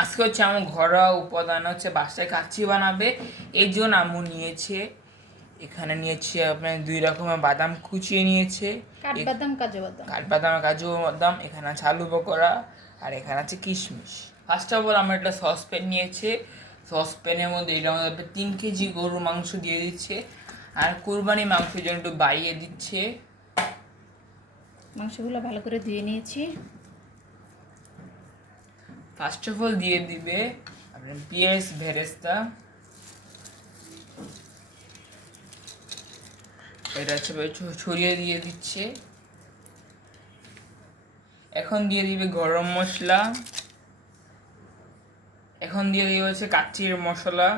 আজকে হচ্ছে আমার ঘরোয়া উপাদান হচ্ছে বাসায় কাচ্চি বানাবে, এই জন্য আম্মু নিয়েছে। এখানে নিয়েছে আপনার 2 রকমের বাদাম কুচিয়ে নিয়েছে, কাঠবাদাম, কাজু বাদাম। কাঠবাদাম আর কাজু বাদাম। এখানে আছে আলু পকোড়া, আর এখানে আছে কিশমিশ। ফার্স্ট অফ অল আমরা একটা সসপ্যান নিয়েছে, সসপ্যানের মধ্যে এটার মধ্যে 3 কেজি গরুর মাংস দিয়ে দিচ্ছে, আর কুরবানি মাংসের জন্য একটু বাড়িয়ে দিচ্ছে। মাংসগুলো ভালো করে ধুয়ে নিয়েছি। ফার্স্ট অফ অল দিয়ে দিবে আপনার পেঁয়াজ ভেরেস্তা, এটা হচ্ছে ছড়িয়ে দিয়ে দিচ্ছে। এখন দিয়ে দিবে গরম মশলা, এখন দিয়ে দিবে হচ্ছে কাচ্চির মশলা।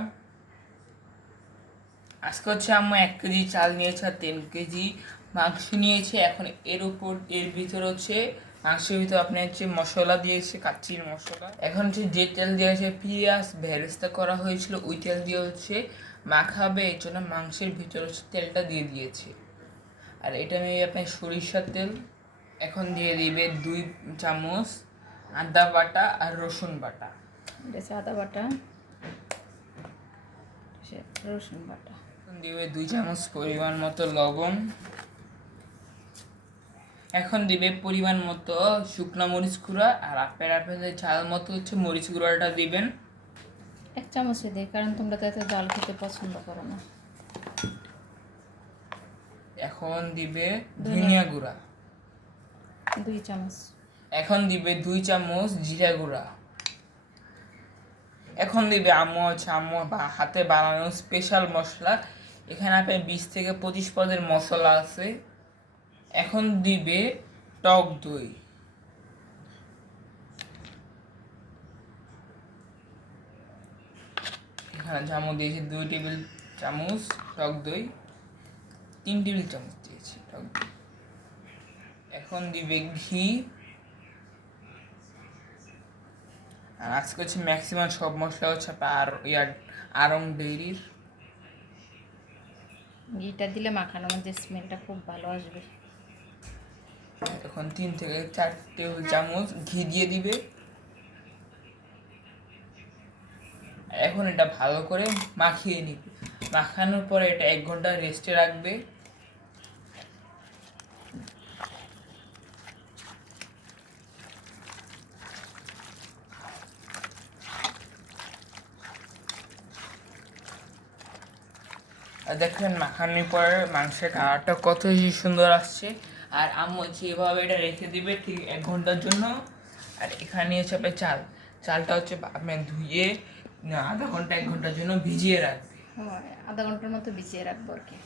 আজকে হচ্ছে আম্মু 1 কেজি চাল নিয়েছে আর 3 কেজি মাংস নিয়েছে। এখন এর ভিতর হচ্ছে মাংসের ভিতর আপনি হচ্ছে মশলা দিয়েছে, কাচ্চির মশলা। এখন হচ্ছে যে তেল দিয়েছে পেঁয়াজ ভেরেস্তা করা হয়েছিল, ওই তেল দিয়ে হচ্ছে মাখাবে, এই জন্য মাংসের ভিতর হচ্ছে তেলটা দিয়ে দিয়েছে। আর এটা নিয়ে আপনার সরিষার তেল। এখন দিয়ে দিবে 2 চামচ আদা বাটা আর রসুন বাটা। এটা আদা বাটা, রসুন বাটা। এখন দিবে 2 চামচ পরিমাণ মতো লবণ। এখন দিবে পরিমাণ মতো শুকনো মরিচ গুঁড়া, আর আপনাদের ঝাল মতো হচ্ছে মরিচ গুঁড়াটা দিবেন। 1 চামচই দিই, কারণ তোমরা তো এত ঝাল খেতে পছন্দ করো না। এখন দিবে ধনিয়া গুঁড়া 2 চামচ। এখন দিবে 2 চামচ জিরা গুঁড়া। এখন দিবে আম্মু হাতে বানানো স্পেশাল মশলা, এখানে আপনার 20 থেকে 25 পদের মশলা আছে। এখন দিবে টক দই, এখানে চামচ দিয়েছি 2 টেবিল চামচ টক দই, 3 টেবিল চামচ দিয়েছি টক দই। এখন দিবে ঘি। আর আজকে হচ্ছে ম্যাক্সিমাম সব মশলা হচ্ছে আড়ং ডেইরির। ঘিটা দিলে মাখানোর মধ্যে স্মেলটা খুব ভালো আসবে। এখন 3 থেকে 4 টেবিল চামচ ঘি দিয়ে দিবে। এখন এটা ভালো করে মাখিয়ে নিবে। মাখানোর পরে এটা 1 ঘন্টা রেস্টে রাখবে। আর দেখেন মাখানোর পরে মাংসের কালারটা কত সুন্দর আসছে। আর আম্মু যেভাবে এটা রেখে দিবে ঠিক 1 ঘন্টার জন্য। আর এখানে হচ্ছে আপনার চালটা হচ্ছে আপনার ধুয়ে আধা ঘন্টা 1 ঘন্টার জন্য ভিজিয়ে রাখবে। আধা ঘন্টার মতো ভিজিয়ে রাখবো আর কি।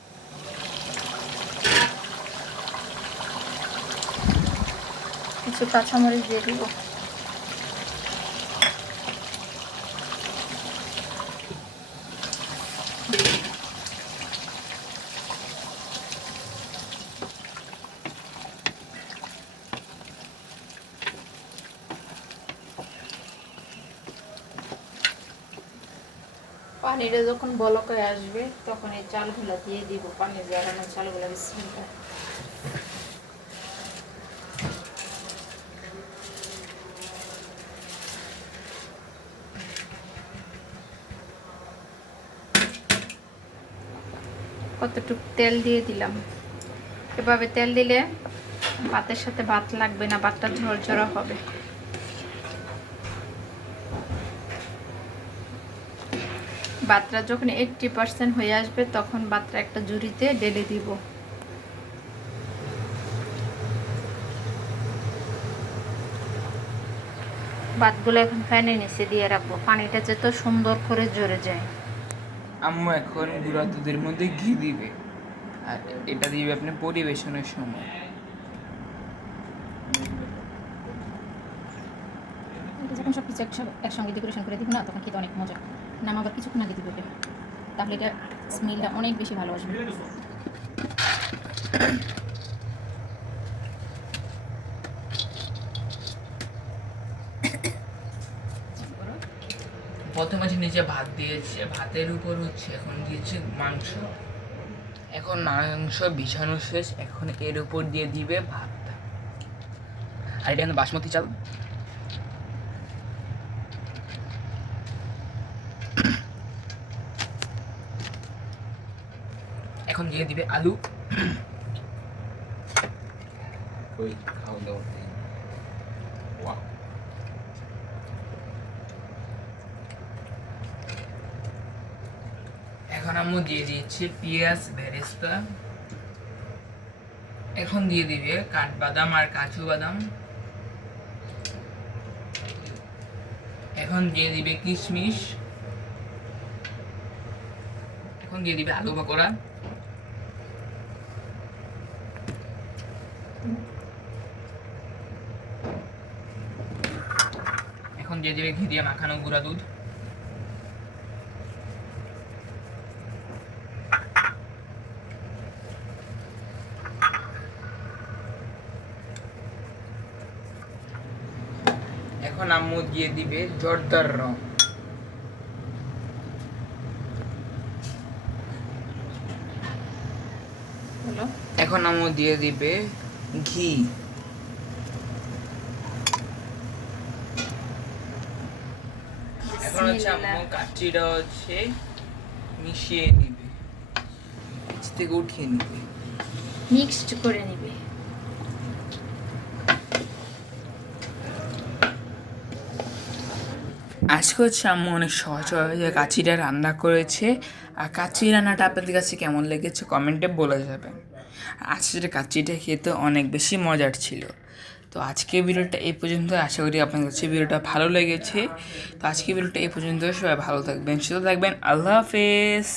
কিছু কাঁচামরিচ দিয়ে দিব। পানিটা যখন বলক হয়ে আসবে তখন এই চালগুলো দিয়ে দিব, পানি জ্বালানো চালগুলো। বিসমিল্লাহ। কতটুকু তেল দিয়ে দিলাম। এভাবে তেল দিলে ভাতের সাথে ভাত লাগবে না, ভাতটা ঝরঝরা হবে। ভাতটা যখন 80% হয়ে আসবে তখন ভাতটা একটা ঝুড়িতে ঢেলে দিব। ভাতগুলো এখন ফ্যানের নিচে দিয়ে রাখবো, পানিটা যত সুন্দর করে ঝরে যায়। আম্মু এখন গুঁড়া দুধের মধ্যে ঘি দিবে, আর এটা দিবে আপনি পরিবেশনের সময়। যখন সব কিছু একসঙ্গে ডেকোরেশন করে দিব না, তখন খেতে অনেক মজা। আবার কিছুক্ষণ আগে দিব এটা, তাহলে এটা স্মেলটা অনেক বেশি ভালো আসবে। প্রথমে নিচে ভাত দিয়েছে, ভাতের উপর হচ্ছে এখন দিয়েছে মাংস। এখন মাংস বিছানো শেষ, এখন এর উপর দিয়ে দিবে ভাত। আর এটা বাসমতি চাল। এখন দিয়ে দিবে আলু। ওই খাওয়া দাওয়া ওয়াও। এখন আম্মু দিয়ে দিয়েছে পেঁয়াজ বেরেস্তা। এখন দিয়ে দিবে কাঠবাদাম আর কাজু বাদাম। এখন দিয়ে দিবে কিশমিশ। এখন দিয়ে দিবে আলু পকোড়া। এখন দিয়ে দিবে ঘি দিয়ে মাখানো গুঁড়া দুধ। এখন আম্মু দিয়ে দিবে জর্দার রং। হলো এখন আম্মু দিয়ে দিবে ঘি। এখন হচ্ছে আম্মু কাচ্চিটা হচ্ছে মিশিয়ে নিবে, নিচ থেকে উঠিয়ে নিবে। মিক্সড করে নিবে। আজকে হচ্ছে আম্মু অনেক সহজভাবে কাচ্চিটা রান্না করেছে। আর কাচ্চি রান্নাটা আপনাদের কাছে কেমন লেগেছে কমেন্টে বলে যাবেন। আজকের কাচ্চিটা খেতে অনেক বেশি মজার ছিল। তো আজকে ভিডিওটা এই পর্যন্ত, আশা করি আপনার কাছে ভিডিওটা ভালো লেগেছে। তো আজকে ভিডিওটা এই পর্যন্ত, সবাই ভালো থাকবেন, সুস্থ থাকবেন, আল্লাহ হাফেজ।